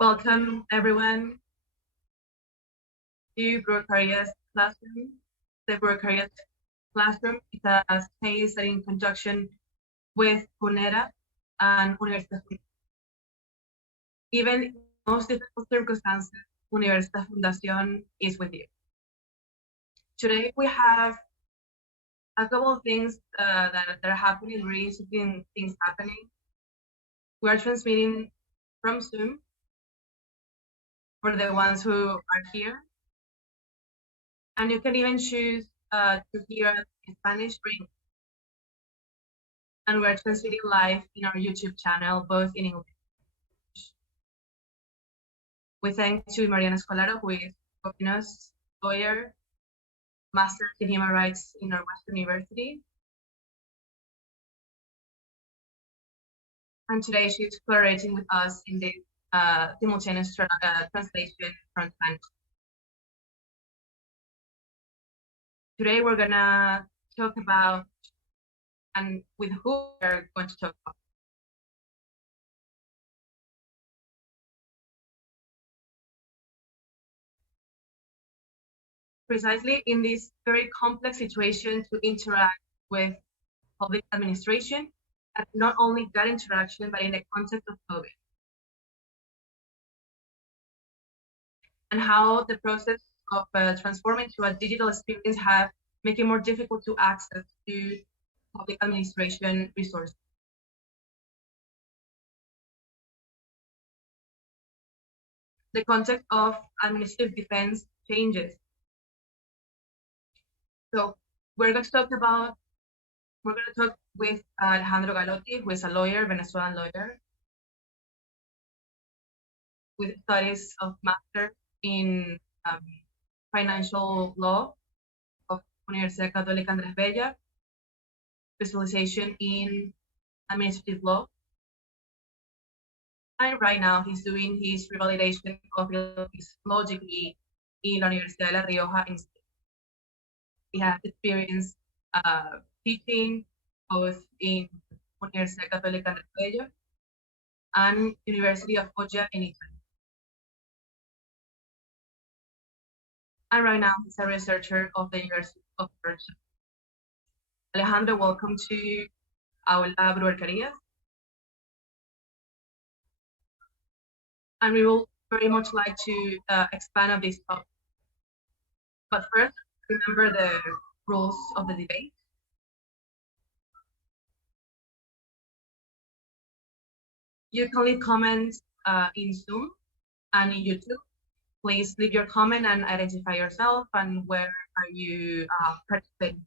Welcome everyone to Brocaria's classroom. The Brocaria's classroom is a space that in conjunction with Ponente and Universitas. Even in most difficult circumstances, Universitas Fundación is with you. Today we have a couple of things that are happening, really interesting things happening. We are transmitting from Zoom for the ones who are here. And you can even choose to hear in Spanish or English. And we're transmitting live in our YouTube channel, both in English. We thank to Mariana Escolaro, who is Filipinos lawyer, master in human rights in Northwestern University. And today she's collaborating with us in this simultaneous translation from Spanish. Today we're gonna talk about, and with who we're going to talk about. Precisely in this very complex situation to interact with public administration, and not only that interaction, but in the context of COVID. And how the process of transforming to a digital experience have make it more difficult to access to public administration resources. The context of administrative defense changes. So we're going to talk with Alejandro Gallotti, who is a lawyer, Venezuelan lawyer, with studies of master in financial law of Universidad Católica Andrés Bello, specialization in administrative law. And right now he's doing his revalidation of his law degree in la Universidad de La Rioja in Spain. He has experience teaching both in Universidad Católica Andrés Bello and University of Foggia in Italy. And right now he's a researcher of the University of Georgetown. Alejandro, welcome to Aula Brocarias. And we will very much like to expand on this topic. But first, remember the rules of the debate. You can leave comments in Zoom and in YouTube. Please leave your comment and identify yourself and where are you participating.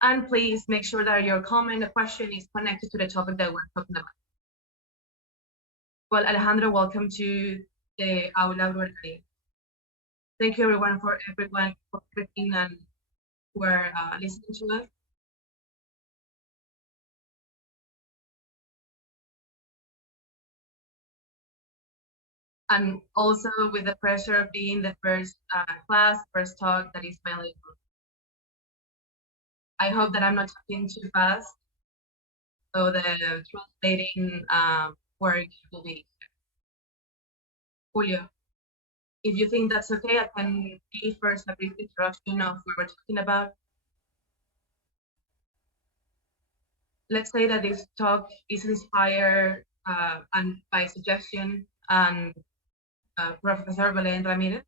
And please make sure that your comment or question is connected to the topic that we're talking about. Well, Alejandro, welcome to the Aula Brocarias. Thank you everyone for everything and who are listening to us. And also with the pressure of being the first first talk that is bilingual. I hope that I'm not talking too fast, so the translating work will be easier. Julio, if you think that's okay, I can give first a brief introduction of what we're talking about. Let's say that this talk is inspired and by suggestion and Professor Belén Ramirez.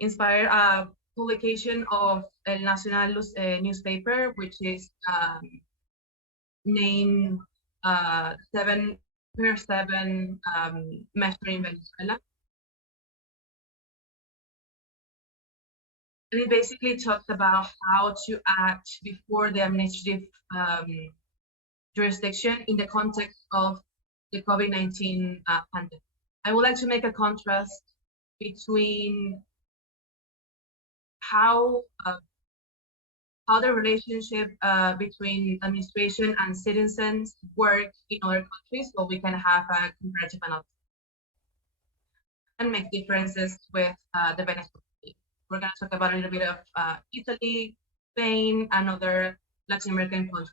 Inspired publication of El Nacional newspaper, which is named 7x7 measure in Venezuela. And it basically talks about how to act before the administrative jurisdiction in the context of the COVID-19 pandemic. I would like to make a contrast between how the relationship between administration and citizens work in other countries, so we can have a comparative analysis and make differences with the Venezuelan. We're going to talk about a little bit of Italy, Spain, and other Latin American countries.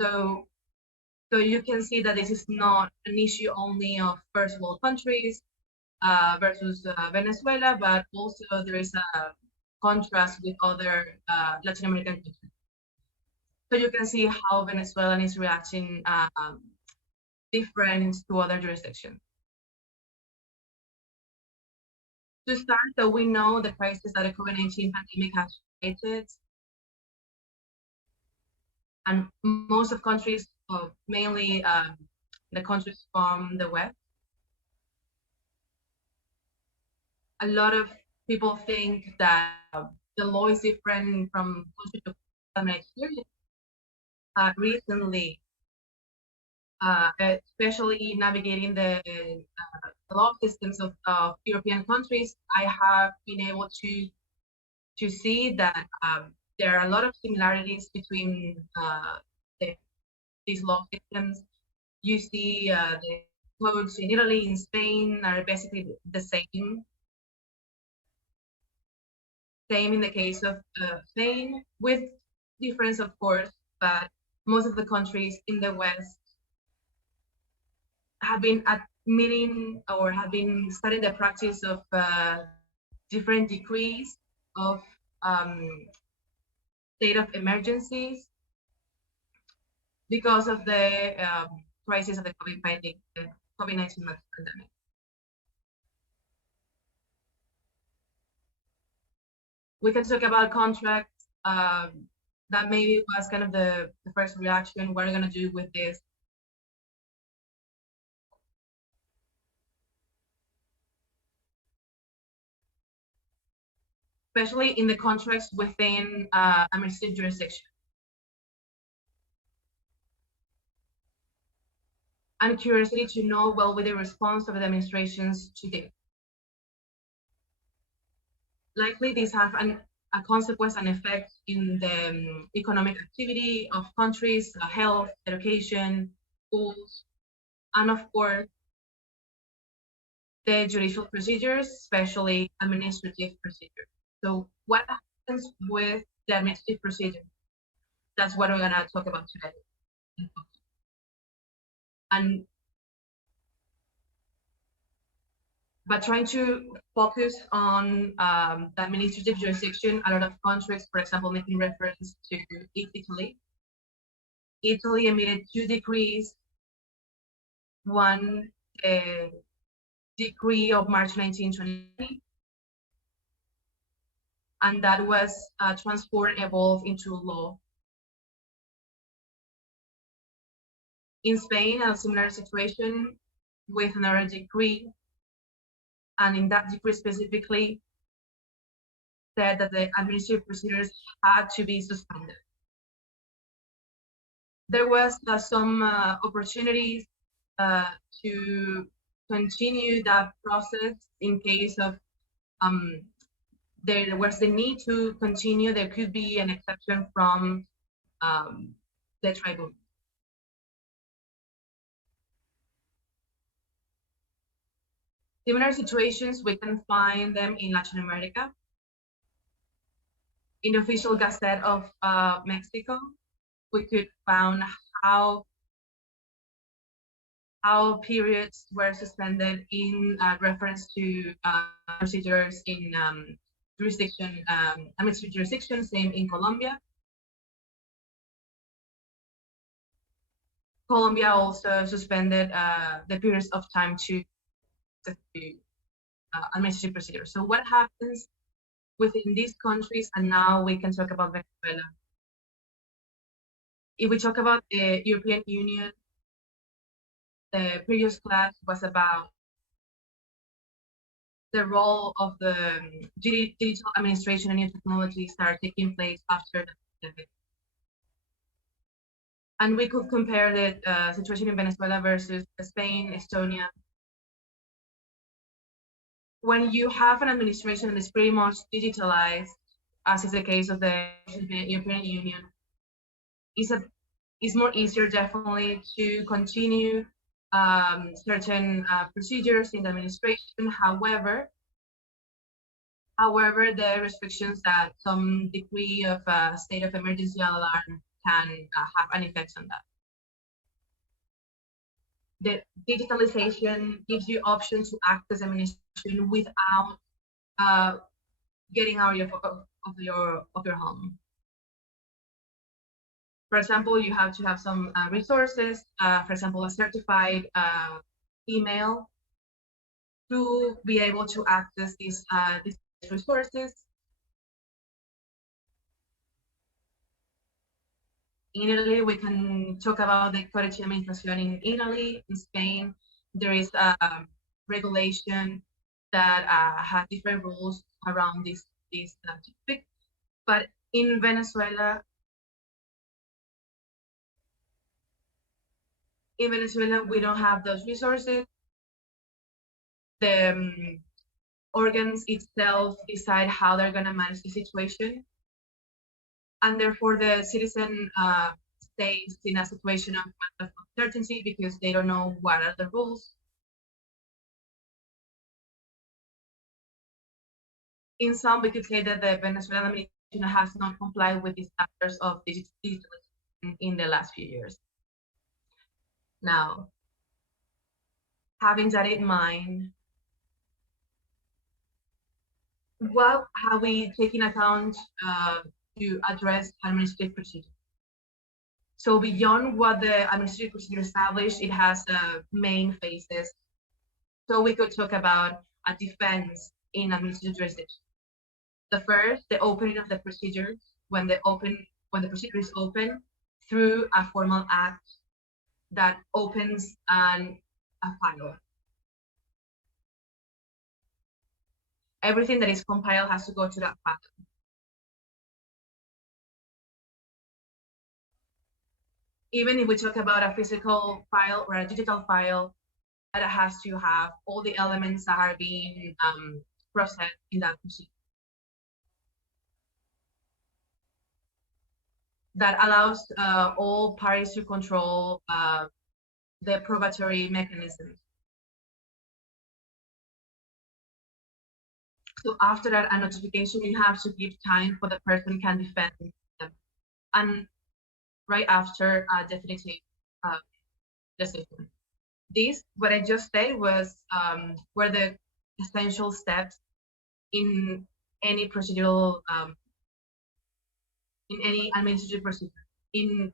So you can see that this is not an issue only of first world countries versus Venezuela, but also there is a contrast with other Latin American countries. So you can see how Venezuela is reacting different to other jurisdictions. To start, though, we know the crisis that the COVID-19 pandemic has created, and most of countries, mainly the countries from the West, a lot of people think that the law is different from country to country. Recently, especially navigating the law systems of European countries, I have been able to see that there are a lot of similarities between these law systems. You see the codes in Italy, in Spain are basically the same. Same in the case of Spain, with difference, of course, but most of the countries in the West have been admitting or have been studying the practice of different decrees of state of emergencies because of the crisis of the COVID-19 pandemic. We can talk about contracts. That maybe was kind of the first reaction. What are we going to do with this? Especially in the contracts within administrative jurisdiction. And curiosity to know what will be the response of the administrations to this. Likely these have a consequence and effect in the economic activity of countries, health, education, schools, and of course, the judicial procedures, especially administrative procedures. So what happens with the administrative procedure? That's what we're gonna talk about today. But trying to focus on the administrative jurisdiction, a lot of countries, for example, making reference to Italy. Italy emitted 2 decrees. One decree of March 1920, and that was transformed, evolved into law. In Spain, a similar situation with another decree, and in that decree specifically said that the administrative procedures had to be suspended. There was some opportunities to continue that process in case of there was the need to continue. There could be an exception from the tribunal. Similar situations, we can find them in Latin America. In the official Gazette of Mexico, we could find how periods were suspended in reference to procedures in jurisdiction, administrative jurisdiction, same in Colombia. Colombia also suspended the periods of time to administrative procedures. So what happens within these countries? And now we can talk about Venezuela. If we talk about the European Union, the previous class was about the role of the digital administration and new technologies that are taking place after the pandemic. And we could compare the situation in Venezuela versus Spain, Estonia. When you have an administration that is pretty much digitalized, as is the case of the European Union, it's more easier definitely to continue certain procedures in the administration. However, However, the restrictions that some degree of state of emergency alarm can have an effect on that. The digitalization gives you options to access administration without getting out of your home. For example, you have to have some resources, for example, a certified email to be able to access these resources. In Italy, we can talk about the codice de administración in Italy. In Spain, there is a regulation that has different rules around this topic. But in Venezuela, we don't have those resources. The organs itself decide how they're going to manage the situation, and therefore the citizen stays in a situation of uncertainty because they don't know what are the rules. In some, we could say that the Venezuelan administration has not complied with the standards of digitalization in the last few years. Now, having that in mind, what have we taken account to address administrative procedure? So beyond what the administrative procedure established, it has main phases. So we could talk about a defense in administrative jurisdiction. The first, the opening of the procedures, when the procedure is open through a formal act that opens a file. Everything that is compiled has to go to that file. Even if we talk about a physical file or a digital file, that has to have all the elements that are being processed in that procedure. That allows all parties to control the probatory mechanisms. So after that, a notification, you have to give time for the person can defend them. And right after a definitive decision. This, what I just said, was were the essential steps in any procedural, in any administrative procedure. In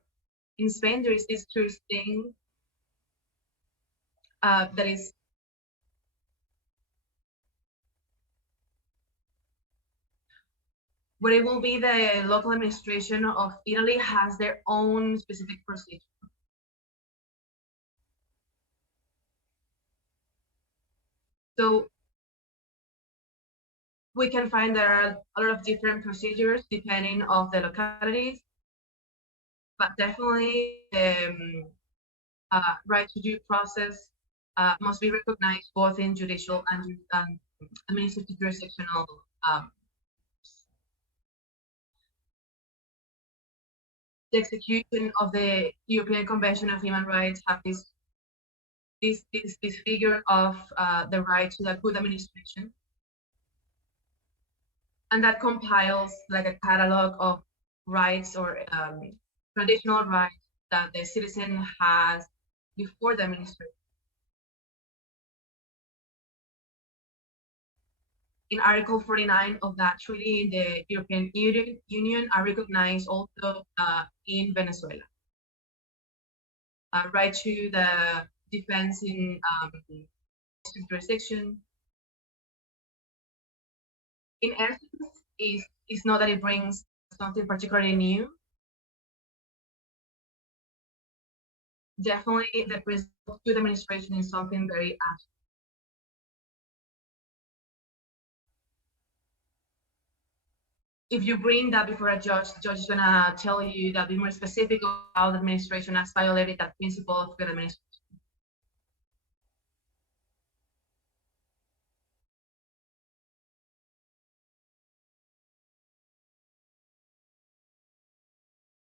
Spain, there is this curious thing that is where it will be the local administration of Italy has their own specific procedure. So we can find there are a lot of different procedures depending on the localities, but definitely the right to due process must be recognized both in judicial and administrative jurisdictional the execution of the European Convention of Human Rights have this figure of the right to the good administration, and that compiles like a catalog of rights or traditional rights that the citizen has before the administration. In Article 49 of that treaty in the European Union are recognized also in Venezuela. Right to the defense in jurisdiction. In essence, is not that it brings something particularly new. Definitely, the principle of good administration is something very abstract. If you bring that before a judge, the judge is gonna tell you that be more specific about how the administration has violated that principle of good administration.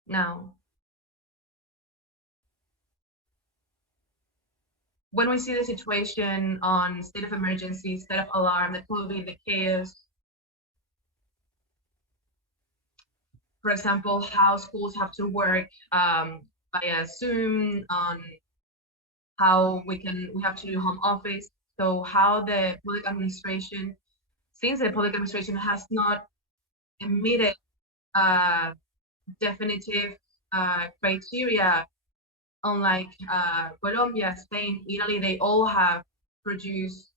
Now, when we see the situation on state of emergency, state of alarm, the COVID, the chaos, for example, how schools have to work via Zoom, on how we have to do home office. So how the public administration, since the public administration has not emitted definitive criteria, unlike Colombia, Spain, Italy, they all have produced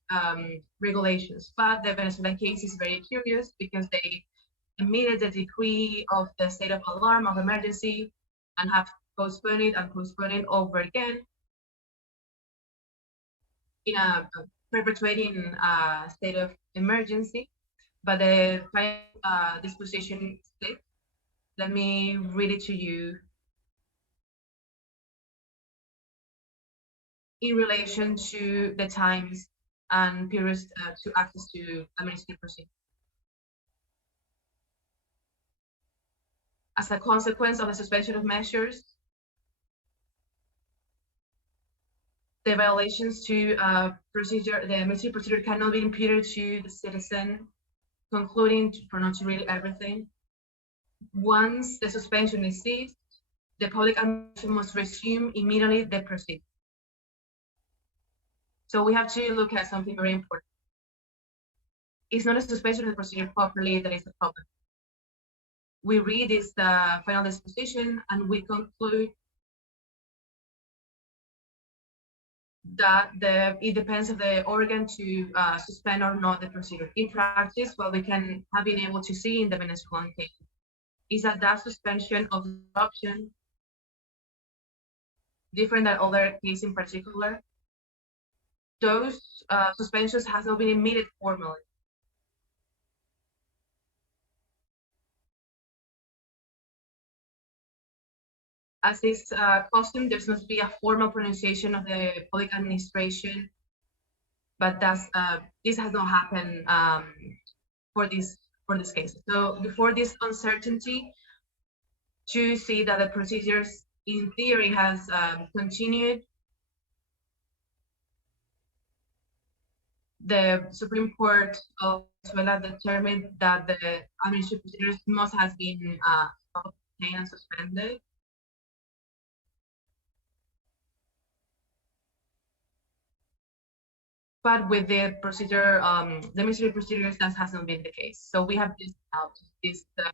regulations. But the Venezuelan case is very curious because they emitted the decree of the state of alarm, of emergency, and have postponed it and postponed it over again in a perpetuating state of emergency. But the final disposition slipped. Let me read it to you in relation to the times and periods to access to administrative procedure. As a consequence of the suspension of measures, the violations to procedure, the administrative procedure cannot be imputed to the citizen, concluding, for not to read everything. Once the suspension is ceased, the public administration must resume immediately the procedure. So we have to look at something very important. It's not a suspension of the procedure properly that is the problem. We read this final disposition and we conclude that it depends on the organ to suspend or not the procedure. In practice, what we have been able to see in the Venezuelan case is that suspension of the option, different than other cases in particular, those suspensions has not been emitted formally. As is custom, there must be a formal pronunciation of the public administration, but this has not happened for this case. So before this uncertainty, to see that the procedures in theory has continued, the Supreme Court of Venezuela determined that the administrative procedures must have been obtained and suspended. But with the procedure, the administrative procedures, that hasn't been the case. So we have this out this the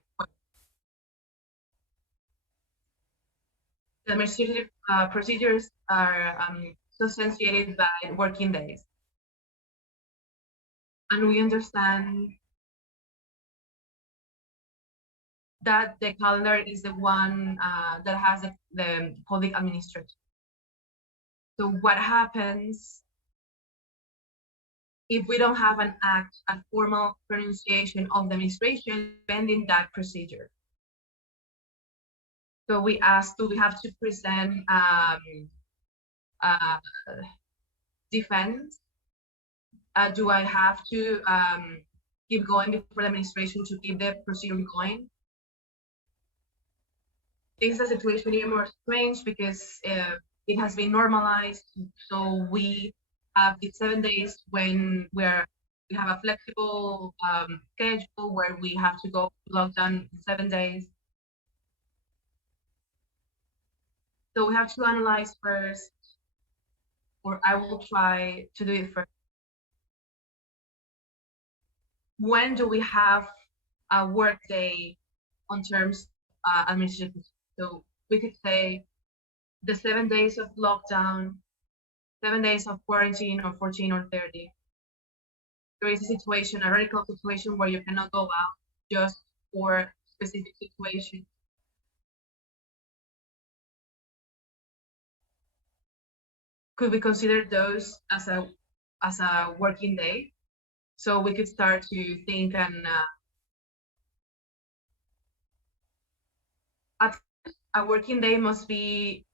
administrative procedures are substantiated by working days. And we understand that the calendar is the one that has the public administration. So what happens if we don't have an act, a formal pronunciation of the administration pending that procedure? So we asked, do we have to present defense? Do I have to keep going before the administration to keep the procedure going? This is a situation even more strange because it has been normalized. So we have the 7 days when we have a flexible schedule where we have to go to lockdown in 7 days. So we have to analyze first, or I will try to do it first. When do we have a work day on terms administrative? So we could say the 7 days of lockdown, 7 days of quarantine, or 14 or 30. There is a situation, a radical situation where you cannot go out just for specific situations. Could we consider those as a working day? So we could start to think and a working day must be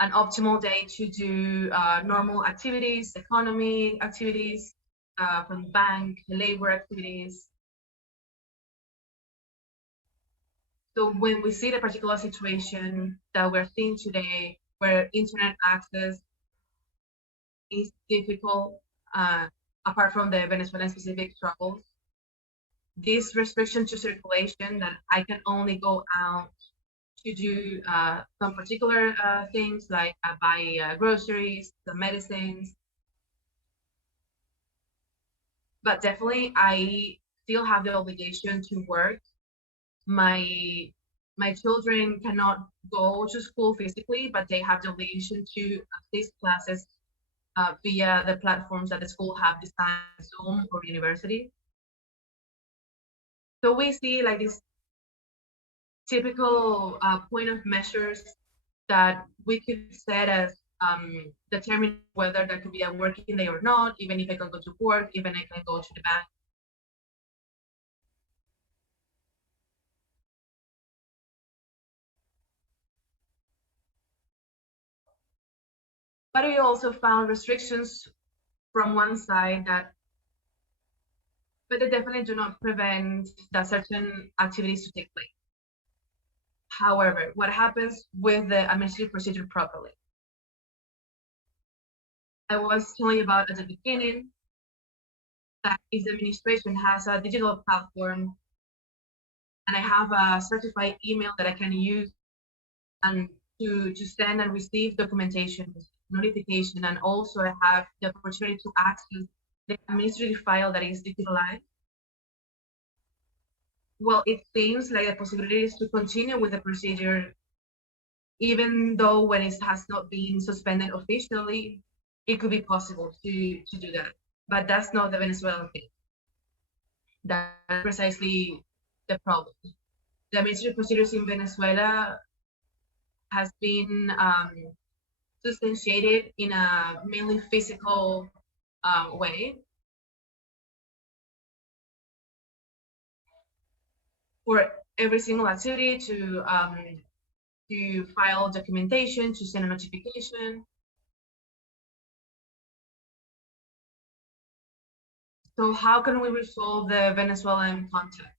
an optimal day to do normal activities, economy activities, from bank, labor activities. So when we see the particular situation that we're seeing today, where internet access is difficult, apart from the Venezuelan specific troubles, this restriction to circulation, that I can only go out to do some particular things like buy groceries, the medicines. But definitely I still have the obligation to work. My children cannot go to school physically, but they have the obligation to assist classes via the platforms that the school have designed, Zoom or university. So we see like this typical point of measures that we could set as determine whether that could be a working day or not, even if I can go to work, even if I can go to the bank. But we also found restrictions from one side that, but they definitely do not prevent that certain activities to take place. However, what happens with the administrative procedure properly? I was telling you about at the beginning that if the administration has a digital platform and I have a certified email that I can use and to send and receive documentation, notification, and also I have the opportunity to access the administrative file that is digitalized. Well, it seems like the possibility is to continue with the procedure, even though when it has not been suspended officially, it could be possible to do that. But that's not the Venezuelan thing. That's precisely the problem. The administrative procedures in Venezuela has been substantiated in a mainly physical way. For every single activity to file documentation, to send a notification. So how can we resolve the Venezuelan context?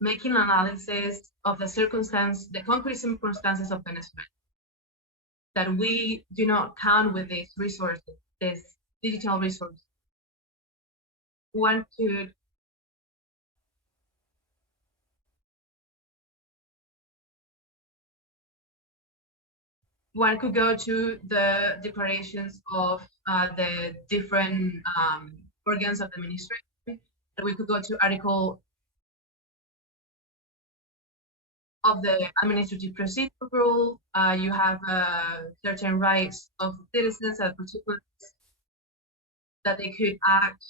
Making an analysis of the concrete circumstances of Venezuela, that we do not count with these resources, this digital resource. One could go to the declarations of the different organs of the administration, and we could go to Article of the Administrative Procedure Rule. You have certain rights of citizens at particular that they could act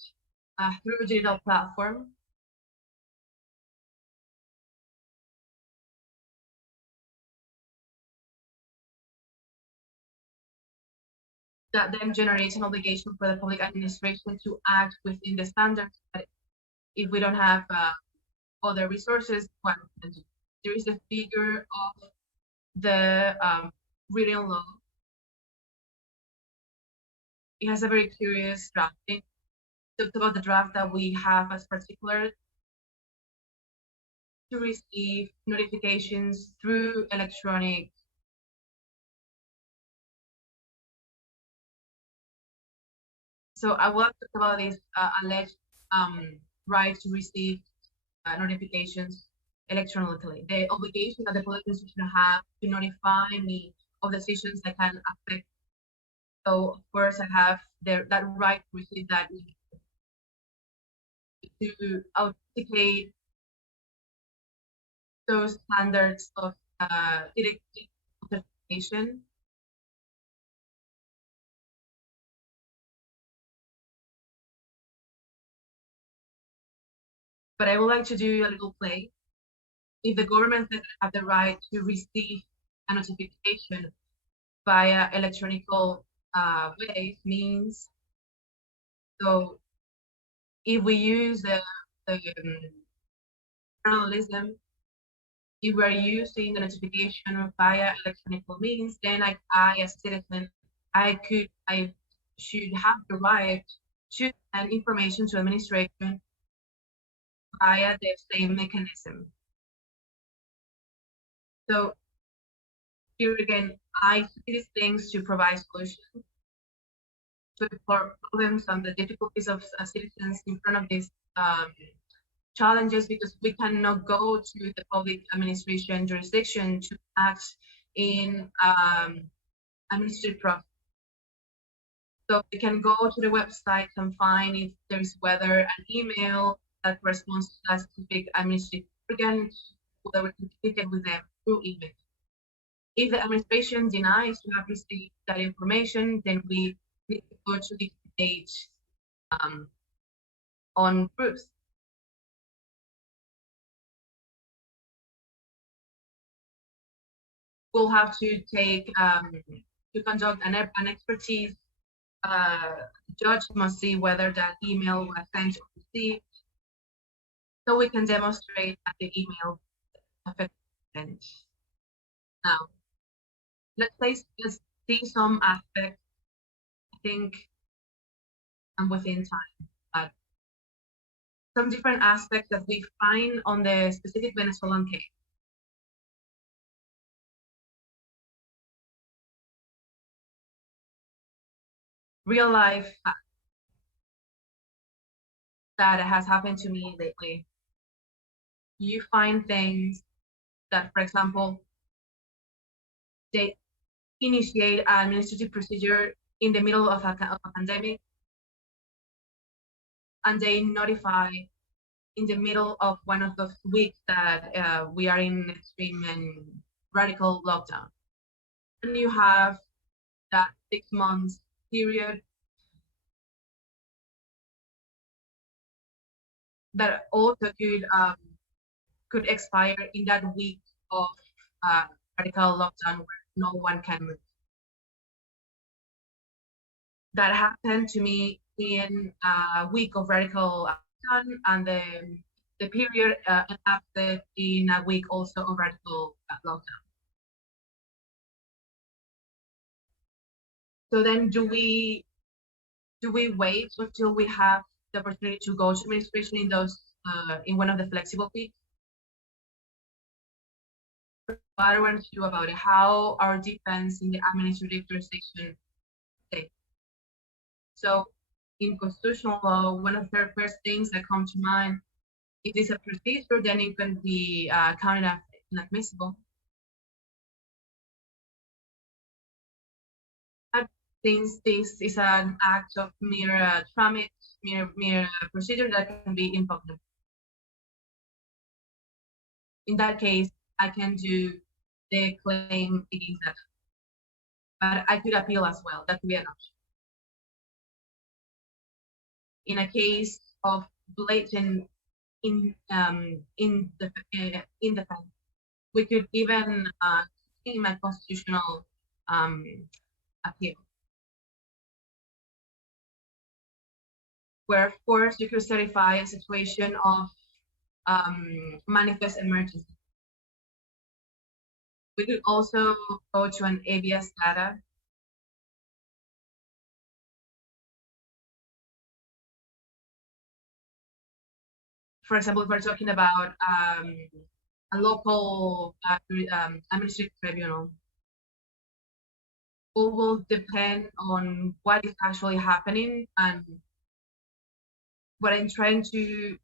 through a digital platform. That then generates an obligation for the public administration to act within the standards. If we don't have other resources, what we can do. There is a figure of the written law. It has a very curious drafting. Talked about the draft that we have as particular to receive notifications through electronic. So I will talk about this alleged right to receive notifications electronically. The obligation that the public institution have to notify me of decisions that can affect. So of course I have that right to receive that, to authenticate those standards of identification. But I would like to do a little play. If the government have the right to receive a notification via electronic ways, means, so if we use the journalism, if we're using the notification via electronic means, then I as a citizen, I should have the right to send information to administration via the same mechanism. So here again, I see these things to provide solutions to explore problems and the difficulties of citizens in front of this challenges because we cannot go to the public administration jurisdiction to act in administrative process. So we can go to the website and find if there's whether an email that corresponds to that specific administrative organ, whether we can communicate with them through email. If the administration denies to have received that information, then we need to go to the page on proofs. We'll have to take to conduct an expertise. Judge must see whether that email was sent or received, so we can demonstrate that the email affected sent. Now, let's see some aspects. I think I'm within time, but some different aspects that we find on the specific Venezuelan case. Real life that has happened to me lately. You find things that, for example, they initiate an administrative procedure in the middle of a pandemic, and they notify in the middle of one of those weeks that we are in extreme and radical lockdown. And you have that 6 months period that also could expire in that week of radical lockdown where no one can move. That happened to me in a week of radical lockdown, and the period lasted in a week also of radical lockdown. So then do we wait until we have the opportunity to go to administration in those in one of the flexible weeks? What I want to do about it, how our defense in the administrative jurisdiction states. So in constitutional law, one of the first things that come to mind, if it's a procedure, then it can be counted as inadmissible. But since this is an act of mere tramit, mere procedure that can be impugnable. In that case, I can do the claim against that. But I could appeal as well. That could be an option. In a case of blatant indefense, we could even claim a constitutional appeal, where of course you could certify a situation of manifest emergency. We could also go to an ABS data. For example, if we're talking about a local administrative tribunal, all will depend on what is actually happening. And what I'm trying to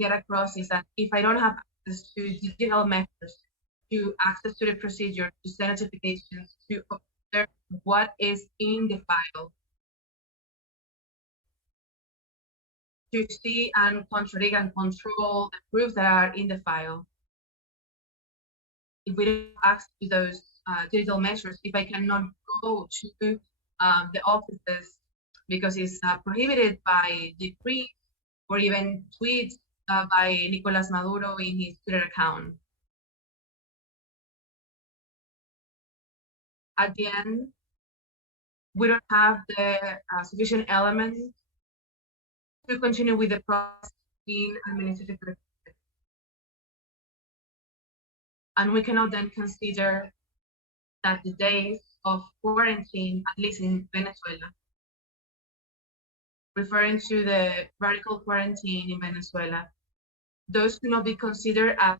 get across is that if I don't have access to digital methods, to access to the procedure, to send notifications, to observe what is in the file, to see and contradict and control the proofs that are in the file. If we don't have access to those digital measures, if I cannot go to the offices because it's prohibited by decree or even tweets by Nicolas Maduro in his Twitter account. At the end, we don't have the sufficient elements to continue with the process in administrative jurisdiction. And we cannot then consider that the days of quarantine, at least in Venezuela, referring to the radical quarantine in Venezuela, those cannot be considered as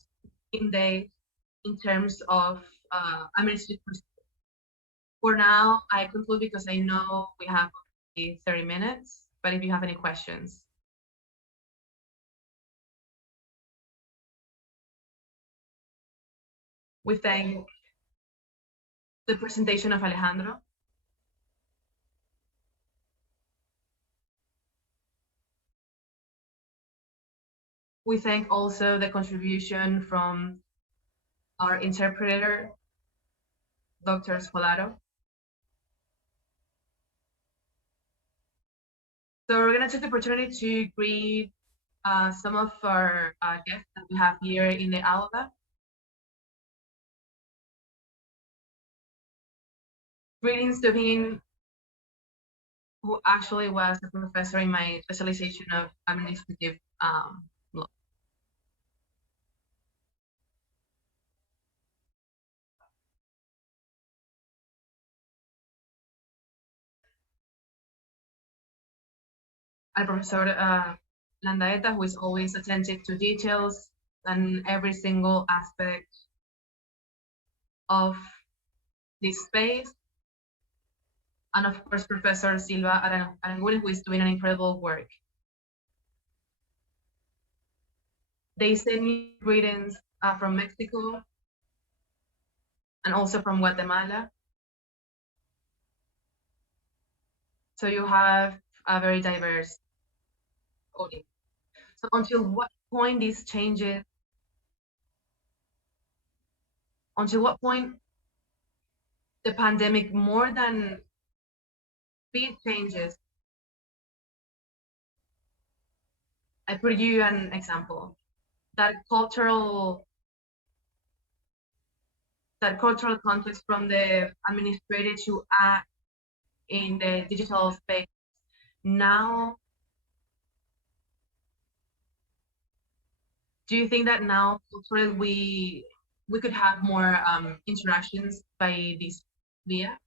in days in terms of administrative procedure. For now, I conclude because I know we have 30 minutes, but if you have any questions. We thank the presentation of Alejandro. We thank also the contribution from our interpreter, Dr. Spolaro. So we're gonna take the opportunity to greet some of our guests that we have here in the aula. Greetings to him, who actually was a professor in my specialization of administrative law. Al professor Landaeta, who is always attentive to details and every single aspect of this space. And of course, Professor Silva Aranguren, who is doing an incredible work. They send me greetings from Mexico and also from Guatemala. So you have a very diverse audience. So until what point these changes, until what point the pandemic, more than speed changes, I put you an example. That cultural context from the administrator to act in the digital space. Now, do you think that now culturally we could have more interactions by this via?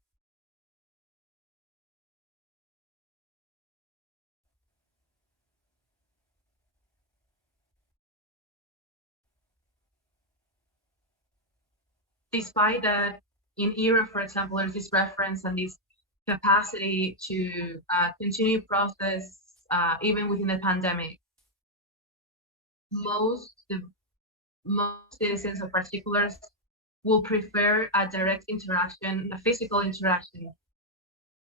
Despite that, in Europe, for example, there's this reference and this capacity to continue process even within the pandemic. Most citizens or particulars will prefer a direct interaction, a physical interaction.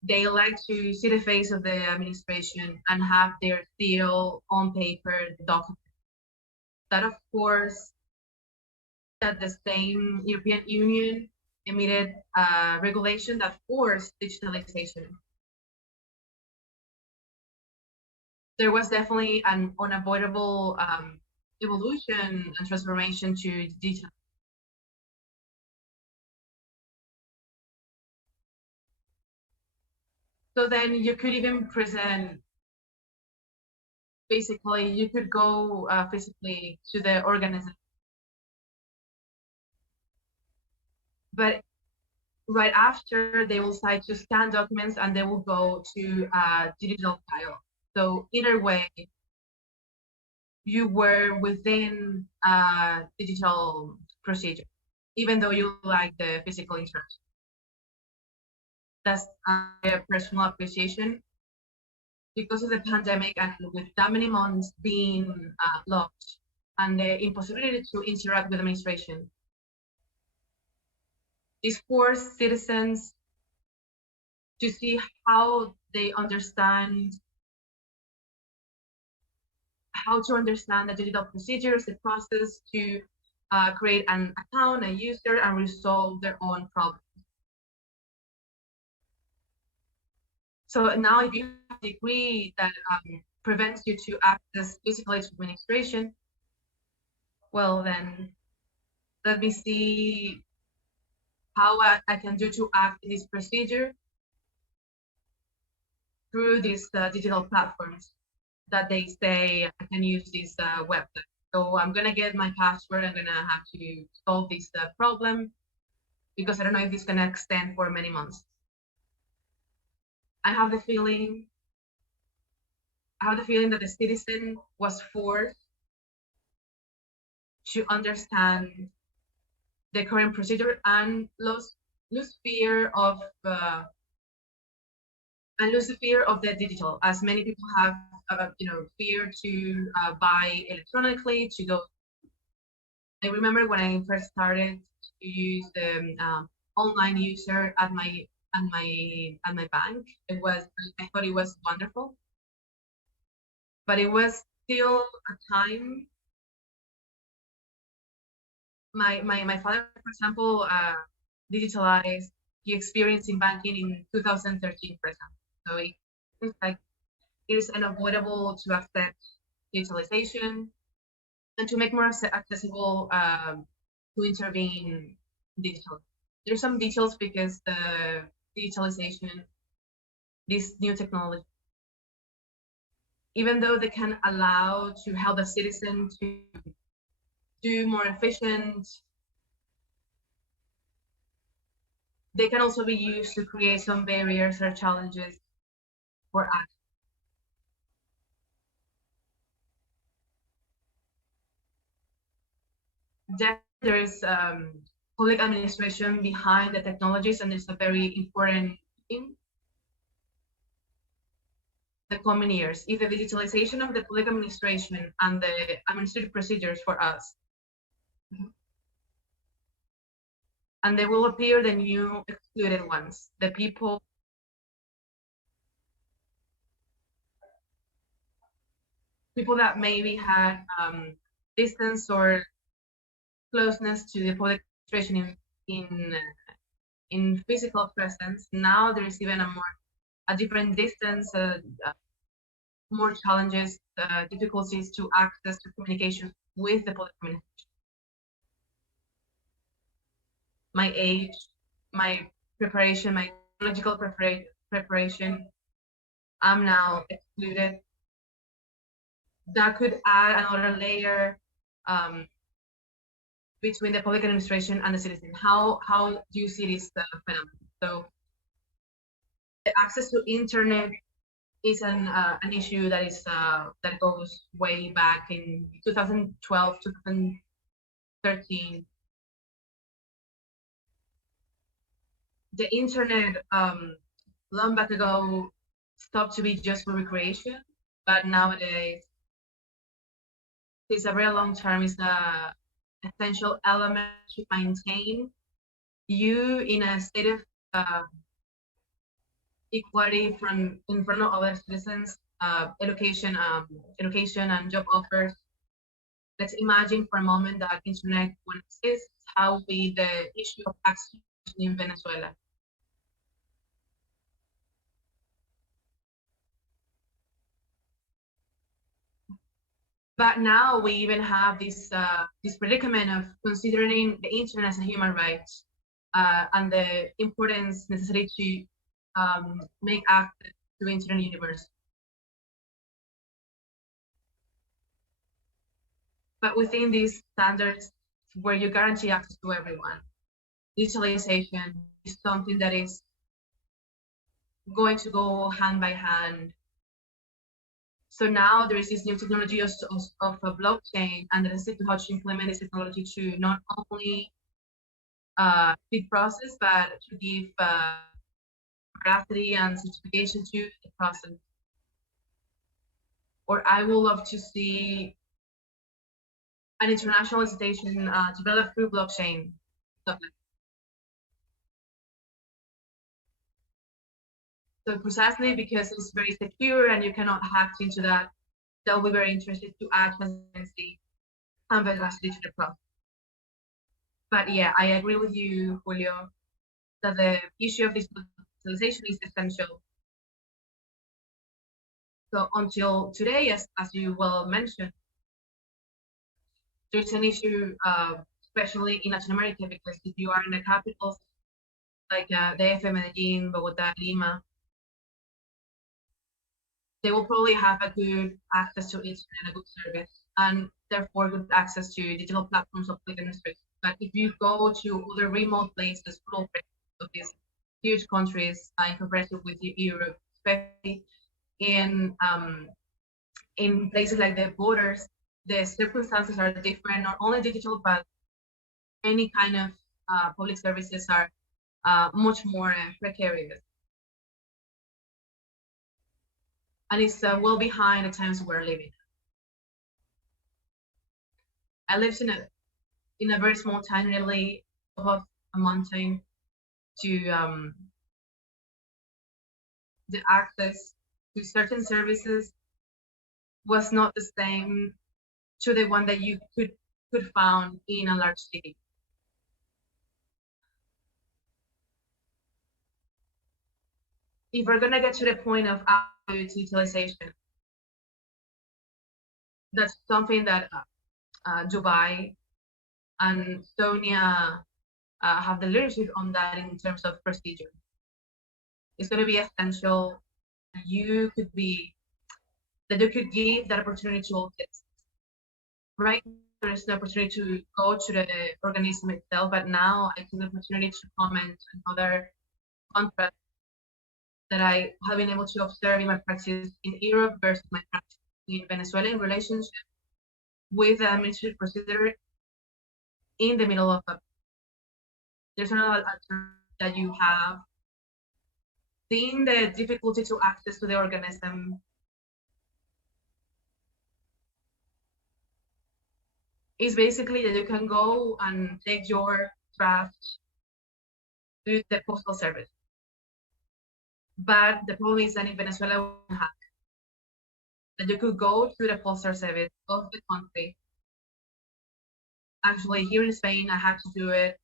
They like to see the face of the administration and have their seal on paper document. That, of course, that the same European Union emitted a regulation that forced digitalization. There was definitely an unavoidable evolution and transformation to digital. So then you could even present, basically, you could go physically to the organization. But right after, they will decide to scan documents and they will go to a digital file. So either way, you were within a digital procedure, even though you like the physical interaction. That's a personal appreciation. Because of the pandemic and with that many months being locked and the impossibility to interact with administration, this forced citizens to see how they understand, how to understand the digital procedures, the process to create an account, a user, and resolve their own problems. So now if you have a degree that prevents you to access physically to administration, well then, let me see how I can do to act in this procedure through these digital platforms that they say I can use this website. So I'm gonna get my password, I'm gonna have to solve this problem because I don't know if it's gonna extend for many months. I have the feeling that the citizen was forced to understand the current procedure and lose fear of the digital, as many people have fear to buy electronically, to go. I remember when I first started to use the online user at my bank. I thought it was wonderful, but it was still a time. My father, for example, digitalized the experience in banking in 2013, for example. So it's like it is unavoidable to accept digitalization and to make more accessible to intervene digital. There's some details because the digitalization, this new technology, even though they can allow to help the citizen to do more efficient, they can also be used to create some barriers or challenges for us. There is public administration behind the technologies, and it's a very important thing. The coming years, if the digitalization of the public administration and the administrative procedures for us, and they will appear the new excluded ones, the people that maybe had distance or closeness to the public administration in physical presence. Now there is even a different distance, more challenges, difficulties to access to communication with the public administration. My age, my preparation, my technological preparation, I'm now excluded. That could add another layer between the public administration and the citizen. How do you see this phenomenon? So the access to internet is an issue that is that goes way back in 2012, 2013. The internet long back ago stopped to be just for recreation, but nowadays it's a very long term. It's a essential element to maintain you in a state of equality in front of other citizens, education and job offers. Let's imagine for a moment that internet won't exist. How will be the issue of access in Venezuela? But now we even have this predicament of considering the internet as a human right and the importance necessary to make access to internet universe. But within these standards where you guarantee access to everyone, digitalization is something that is going to go hand by hand. So now there is this new technology of a blockchain, and the necessity how to implement this technology to not only speed process, but to give veracity and certification to the process. Or I would love to see an international station developed through blockchain. So precisely because it's very secure and you cannot hack into that, they'll be very interested to add transparency and veracity to the process. But yeah, I agree with you, Julio, that the issue of digitalization is essential. So until today, as you well mentioned, there's an issue, especially in Latin America, because if you are in the capitals like DF, Medellin, Bogota, Lima, they will probably have a good access to internet, a good service, and therefore good access to digital platforms of public administration. But if you go to other remote places, rural places of these huge countries, in comparison with Europe, especially in places like the borders, the circumstances are different. Not only digital, but any kind of public services are much more precarious. And it's well behind the times we're living. I lived in a very small town in Italy of a mountain to the access to certain services was not the same to the one that you could found in a large city. If we're gonna get to the point of absolute utilization, that's something that Dubai and Estonia have the leadership on that in terms of procedure. It's going to be essential that you could give that opportunity to all kids. Right, there's the opportunity to go to the organism itself, but now I took the opportunity to comment on other contrasts that I have been able to observe in my practice in Europe versus my practice in Venezuela in relationship with the administrative procedure in the middle of there's another that you have. Seeing the difficulty to access to the organism is basically that you can go and take your draft to the postal service. But the problem is that in Venezuela, we have that you could go to the postal service of the country. Actually, here in Spain, I had to do it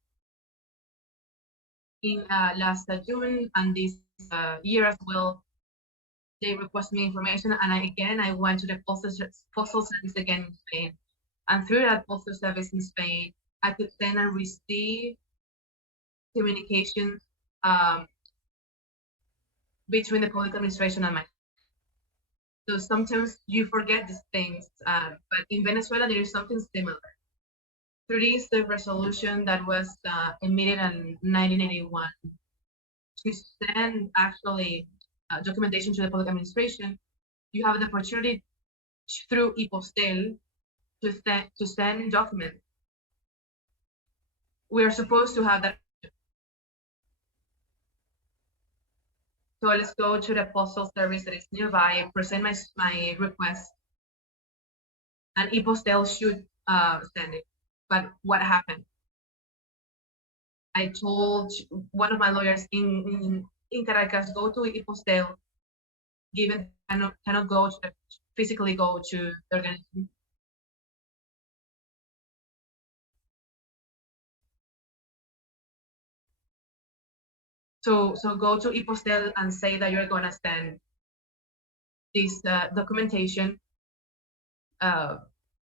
in last June, and this year as well. They requested me information, and I went to the postal service again in Spain. And through that postal service in Spain, I could send and receive communications between the public administration and myself. So sometimes you forget these things, but in Venezuela, there is something similar. Through this, the resolution that was emitted in 1981 to send actually documentation to the public administration, you have the opportunity through e-postel to send documents. We are supposed to have that. So let's go to the postal service that is nearby, present my request, and e-postel should send it. But what happened? I told one of my lawyers in Caracas, go to e-postel, given cannot go to physically go to the organization. So go to e-postel and say that you're gonna send this documentation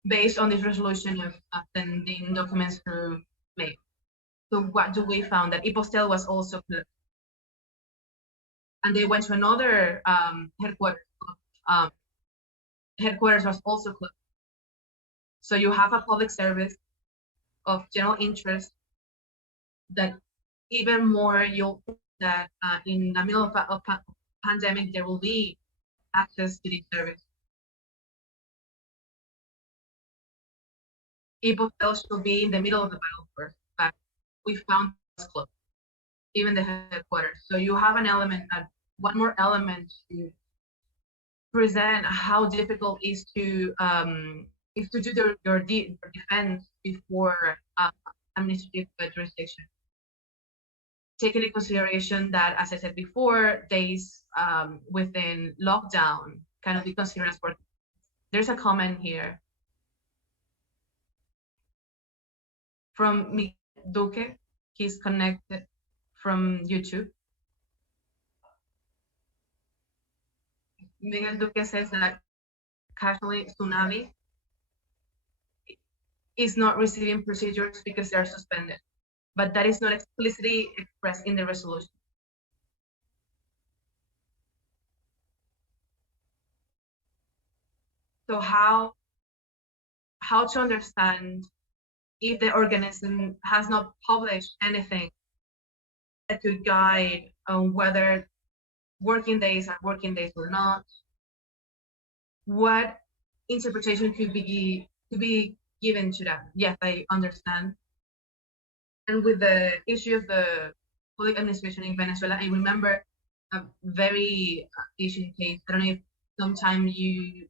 based on this resolution of sending documents through mail. So what do we found? That e-postel was also closed. And they went to another headquarters. Headquarters was also closed. So you have a public service of general interest that even more that in the middle of a pandemic, there will be access to this service. e-postel should be in the middle of the battle first, but we found it was close, even the headquarters. So you have an element, one more element to present how difficult is to do your defense before administrative jurisdiction. Taking into consideration that, as I said before, days within lockdown cannot be considered as work. There's a comment here from Miguel Duque. He's connected from YouTube. Miguel Duque says that casually Tsunami is not receiving procedures because they are suspended, but that is not explicitly expressed in the resolution. So how to understand if the organism has not published anything that could guide on whether working days are working days or not? What interpretation could be given to that? Yes, I understand. And with the issue of the public administration in Venezuela, I remember a very Asian case. I don't know if sometimes you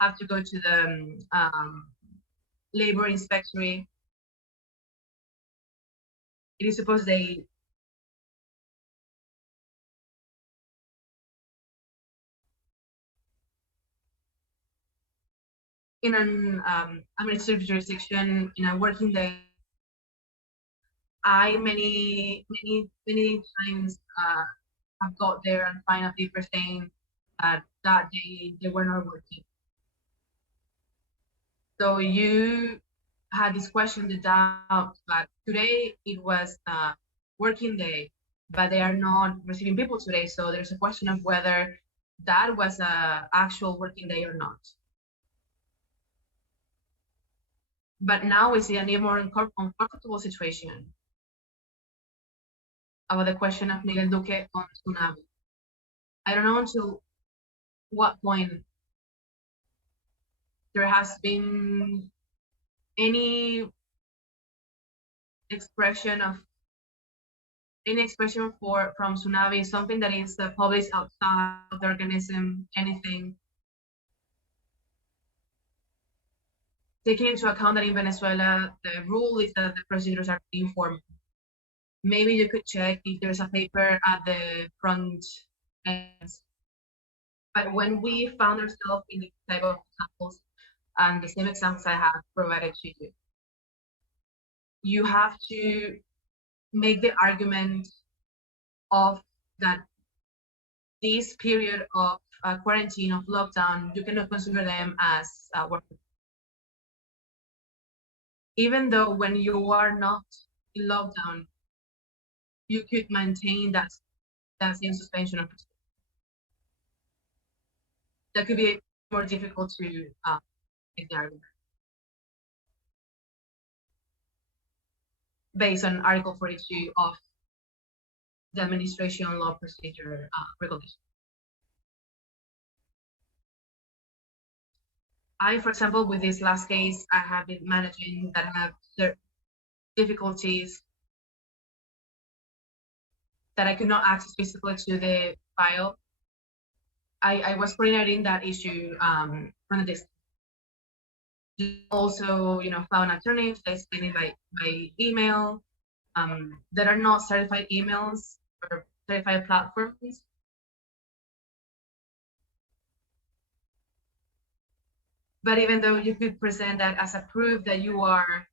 have to go to the labor inspectorate it is supposed they in an administrative jurisdiction in a working day. I many times have got there and find a paper saying that day they were not working. So you had this question, the doubt, but today it was a working day, but they are not receiving people today. So there's a question of whether that was a actual working day or not. But now we see a new more uncomfortable situation about the question of Miguel Duque on tsunami. I don't know until what point there has been any expression from tsunami, something that is published outside of the organism, anything. Taking into account that in Venezuela, the rule is that the procedures are informal. Maybe you could check if there's a paper at the front end. But when we found ourselves in this type of examples, and the same examples I have provided to you, you have to make the argument of that this period of quarantine, of lockdown, you cannot consider them as work. Even though when you are not in lockdown, you could maintain that same suspension of proceedings. That could be more difficult to make the argument based on Article 42 of the Administration Law Procedure Regulation. I, for example, with this last case, I have been managing that have certain difficulties that I could not access physically to the file. I was coordinating that issue from the distance. Also, found alternatives explaining by email that are not certified emails or certified platforms. But even though you could present that as a proof that you are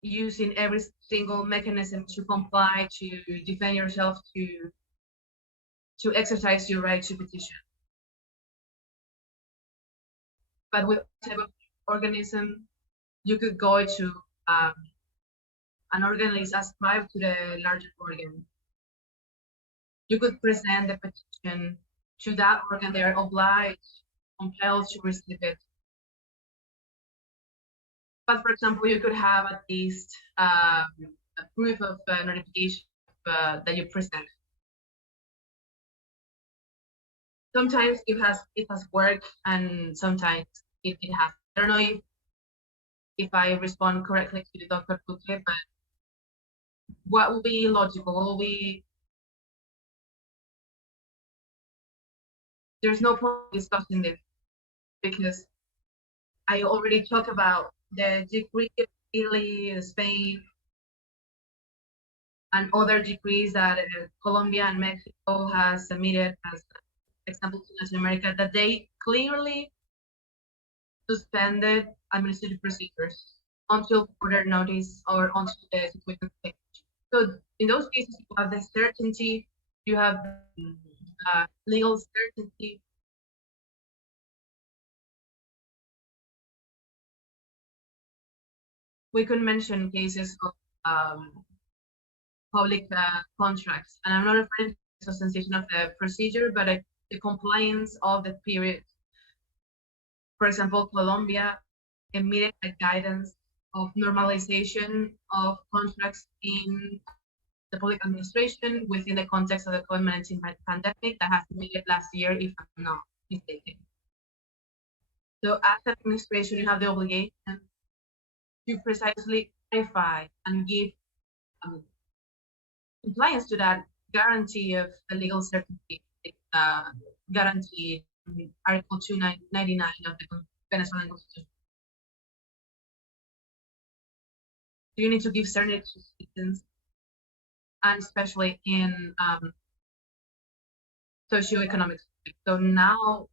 using every single mechanism to comply, to defend yourself, to exercise your right to petition. But with type of organism, you could go to an organ that is ascribed to the larger organ. You could present the petition to that organ. They are obliged, compelled to receive it. But for example, you could have at least a proof of notification that you present. Sometimes it has worked, and sometimes it has. I don't know if I respond correctly to Dr. Duque, but what will be logical? What will be? There's no point discussing this because I already talked about the decree of Italy, Spain, and other decrees that Colombia and Mexico has submitted as examples to Latin America, that they clearly suspended administrative procedures until further notice or until the situation change. So in those cases, you have the certainty, you have legal certainty. We could mention cases of public contracts, and I'm not referring to the substantiation of the procedure, but the compliance of the period. For example, Colombia emitted a guidance of normalization of contracts in the public administration within the context of the COVID-19 pandemic that has been emitted last year, if I'm not mistaken. So as an administration, you have the obligation to precisely clarify and give compliance to that guarantee of a legal certainty, guaranteed in Article 299 of the Venezuelan Constitution. You need to give certainty to citizens and especially in socioeconomic. So now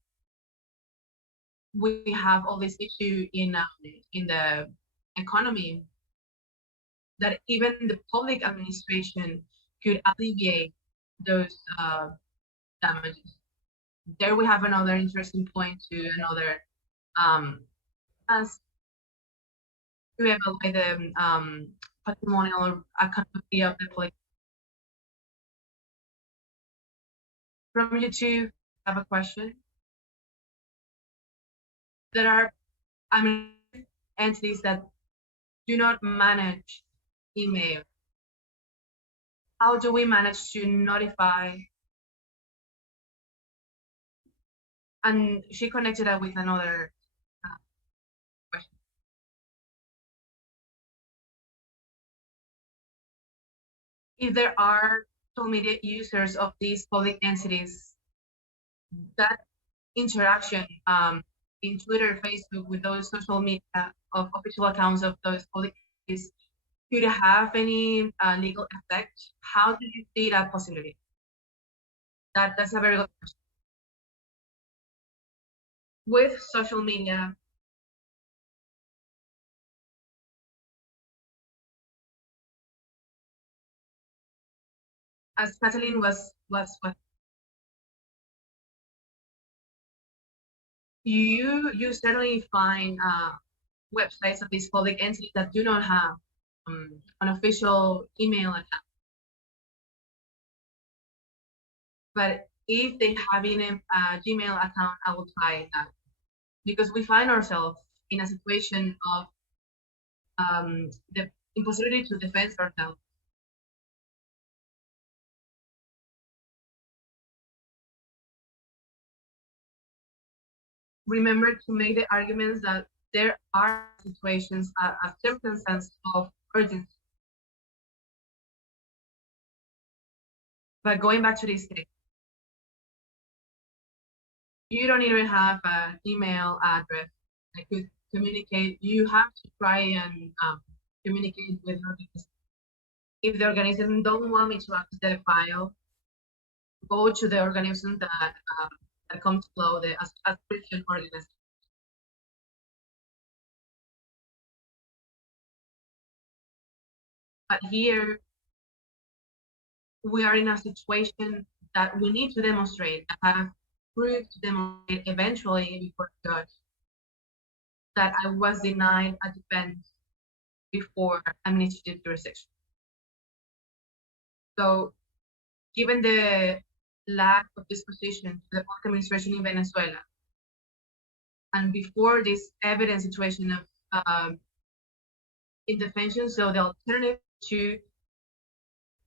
we have all this issue in the economy that even the public administration could alleviate those damages. There we have another interesting point to another as to evaluate the patrimonial accountability of the public. From YouTube, I have a question. There are entities that do not manage email. How do we manage to notify? And she connected that with another question. If there are social media users of these public entities, that interaction in Twitter, Facebook with those social media of official accounts of those public entities could have any legal effect? How do you see that possibility? That's a very good question. With social media, as Kathleen was you certainly find websites of these public entities that do not have an official email account. But if they have a Gmail account, I will try that, because we find ourselves in a situation of the impossibility to defend ourselves. Remember to make the arguments that there are situations, a circumstance of urgency. But going back to this case, you don't even have an email address that could communicate. You have to try and communicate with the organism. If the organism don't want me to access the file, go to the organism that comes below the subscription organism. But here we are in a situation that we need to demonstrate, have proof to demonstrate eventually before the judge that I was denied a defense before administrative jurisdiction. So given the lack of disposition to the public administration in Venezuela, and before this evidence situation of indefension, so the alternative to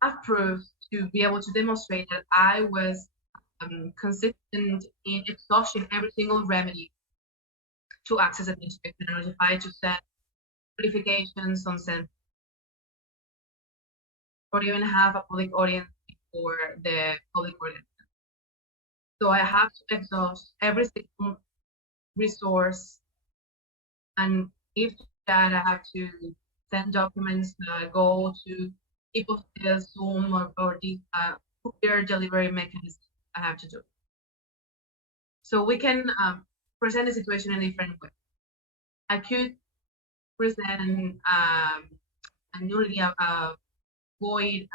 have proof to be able to demonstrate that I was consistent in exhausting every single remedy to access administration and notify to send notifications on send, or even have a public audience for the public audience. So I have to exhaust every single resource, and if that I have to send documents, go to people Zoom or these courier delivery mechanisms I have to do. So we can present the situation in a different way. I could present a nullity, a void,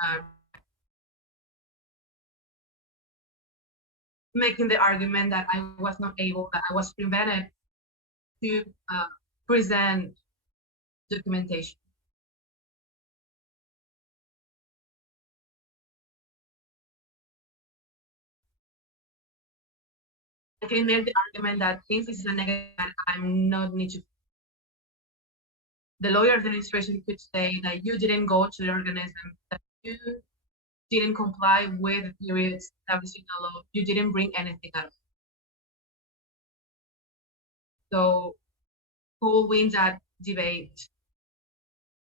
making the argument that I was not able, that I was prevented to present documentation. I can make the argument that since this is a negative, I'm not need to. The lawyer administration could say that you didn't go to the organism, that you didn't comply with the periods established in the law, you didn't bring anything up. So who wins that debate?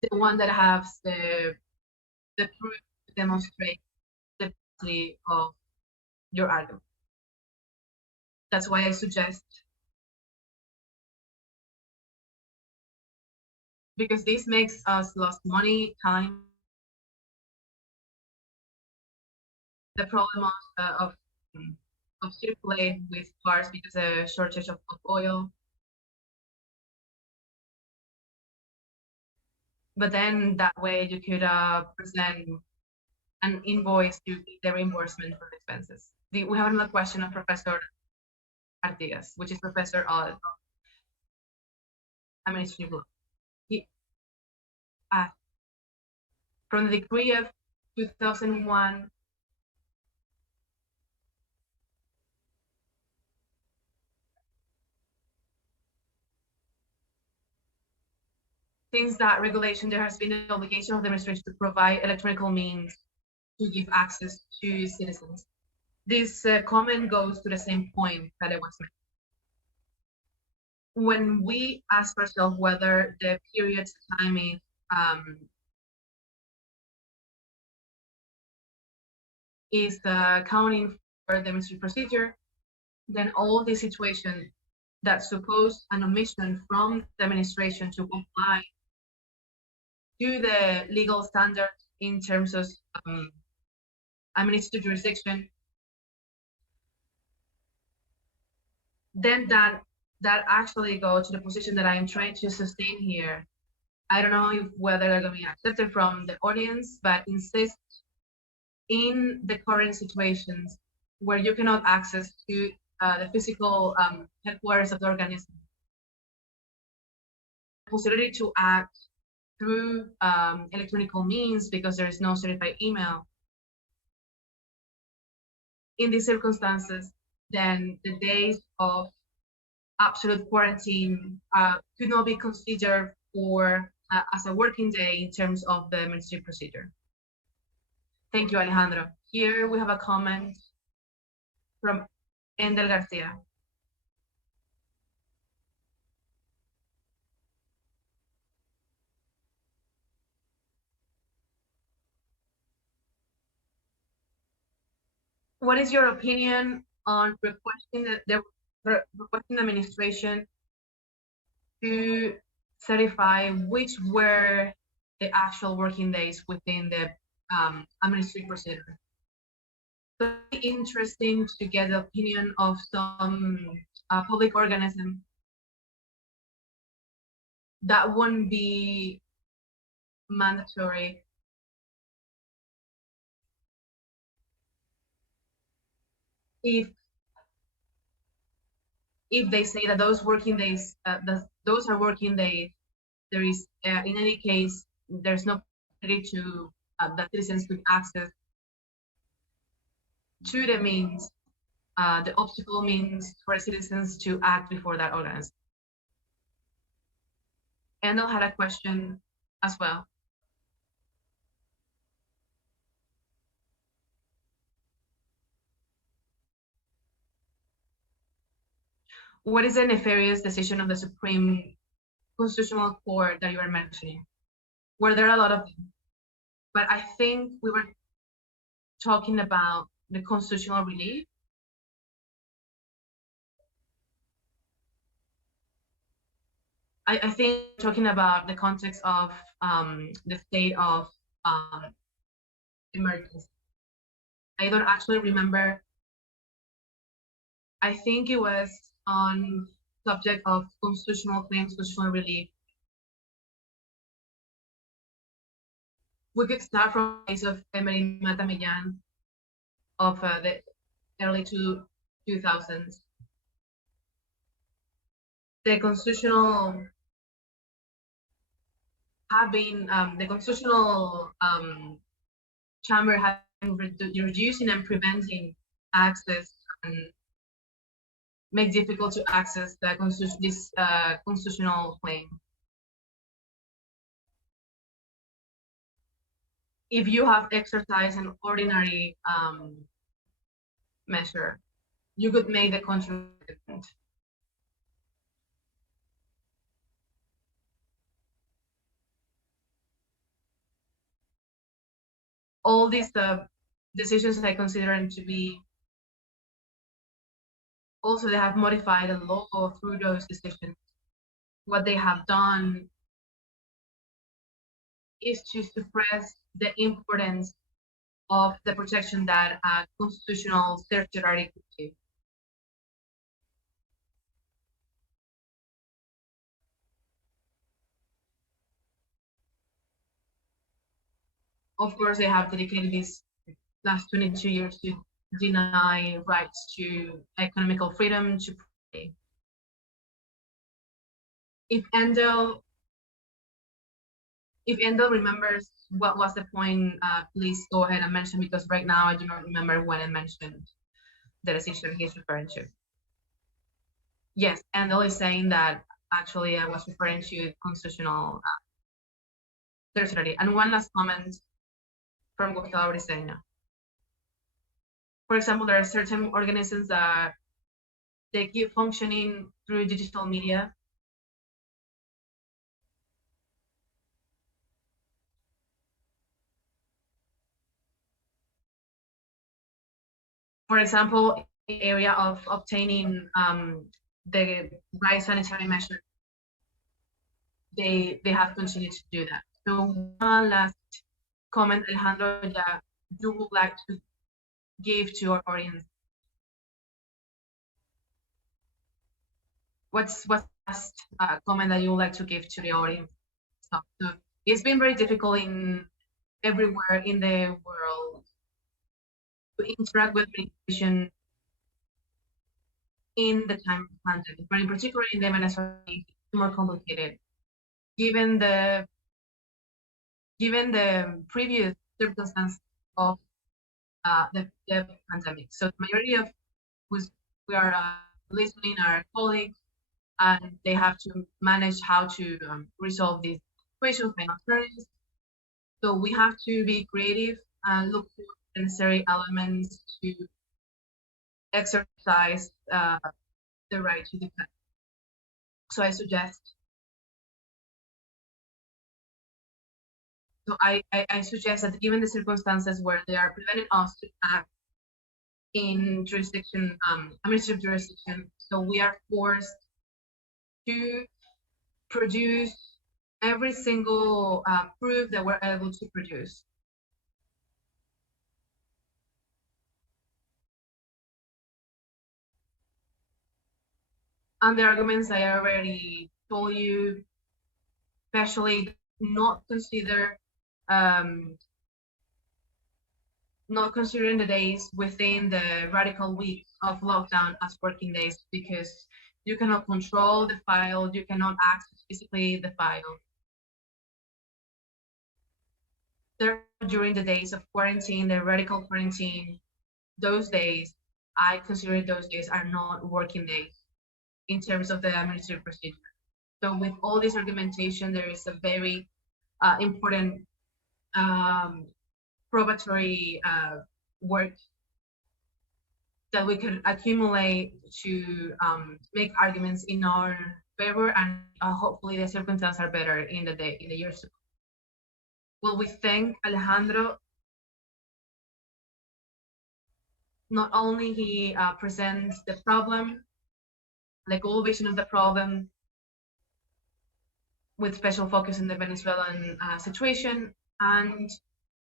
The one that has the proof to demonstrate the validity of your argument. That's why I suggest, because this makes us lost money, time, the problem of circulate with cars because of a shortage of oil. But then that way you could present an invoice to get the reimbursement for the expenses. We have another question of Professor Artigas, which is Professor of Administrative Law. He, uh, from the decree of 2001, since that regulation, there has been an obligation of the administration to provide electronic means to give access to citizens. This comment goes to the same point that I was making. When we ask ourselves whether the period of time is accounting for the administrative procedure, then all the situations that suppose an omission from the administration to comply to the legal standards in terms of administrative jurisdiction, then that actually go to the position that I'm trying to sustain here. I don't know whether they're going to be accepted from the audience, but insist in the current situations where you cannot access to the physical headquarters of the organism, the possibility to act through electronic means because there is no certified email. In these circumstances, then the days of absolute quarantine could not be considered for as a working day in terms of the administrative procedure. Thank you, Alejandro. Here we have a comment from Ender Garcia. What is your opinion on requesting the administration to certify which were the actual working days within the administrative procedure? So interesting to get the opinion of some public organism that won't be mandatory if they say that those working days, those are working days, there is in any case there's no possibility to that citizens could access to the means, the obstacle means for citizens to act before that organism. Endel had a question as well. What is the nefarious decision of the Supreme Constitutional Court that you were mentioning? Were there a lot of them? But I think we were talking about the constitutional relief. I think talking about the context of the state of emergency. I don't actually remember. I think it was on subject of constitutional claims, constitutional relief. We could start from the case of Emery Matamillan of the early 2000s. The constitutional the constitutional chamber has been reducing and preventing access and make difficult to access the this constitutional claim. If you have exercised an ordinary measure, you could make the contrary. All these decisions I consider to be also they have modified the law through those decisions. What they have done is to suppress the importance of the protection that a constitutional certiorari could give. Of course, they have dedicated these last 22 years to deny rights to economical freedom, to pray. If Endo remembers what was the point, please go ahead and mention, because right now I do not remember when I mentioned the decision he's referring to. Yes, Endo is saying that actually I was referring to constitutional certiorari. And one last comment from Gustavo Briceño. For example, there are certain organisms that they keep functioning through digital media. For example, the area of obtaining the right sanitary measures, they have continued to do that. So one last comment, Alejandro, that you would like to give to our audience. What's the last comment that you would like to give to the audience? So it's been very difficult in everywhere in the world to interact with education in the time of the pandemic, but in particular in the Venezuela, it's more complicated. Given the previous circumstances of the pandemic. So the majority of who's we are listening are colleagues, and they have to manage how to resolve these situations and alternatives. So we have to be creative and look for the necessary elements to exercise the right to defend. So I suggest. So I suggest that given the circumstances where they are preventing us to act in jurisdiction, administrative jurisdiction, so we are forced to produce every single proof that we're able to produce. And the arguments I already told you, especially not considering the days within the radical week of lockdown as working days, because you cannot control the file, you cannot access physically the file. During the days of quarantine, the radical quarantine, those days, I consider those days are not working days in terms of the administrative procedure. So with all this argumentation, there is a very important probatory work that we could accumulate to make arguments in our favor, and hopefully the circumstances are better in the years to come. Well, we thank Alejandro. Not only he presents the problem, the global vision of the problem, with special focus in the Venezuelan situation, and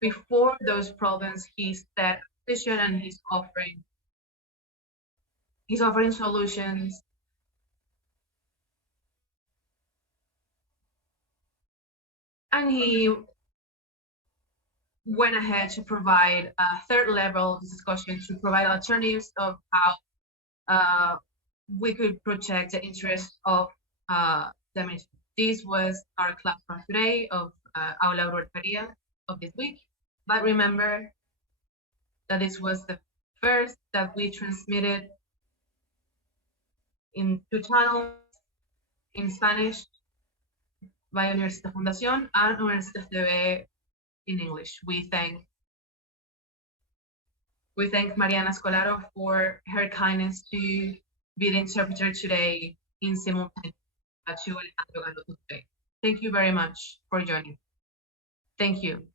before those problems, he's set a vision and he's offering solutions. And he went ahead to provide a third level discussion to provide alternatives of how we could protect the interests of the ministry. This was our class for today of Aula Urbaria of this week. But remember that this was the first that we transmitted in 2 channels, in Spanish by Universitas Fundación and Universitas TV in English. We thank Mariana Scolaro for her kindness to be the interpreter today in simultaneous to Alejandro Gallotti today. Thank you very much for joining. Thank you.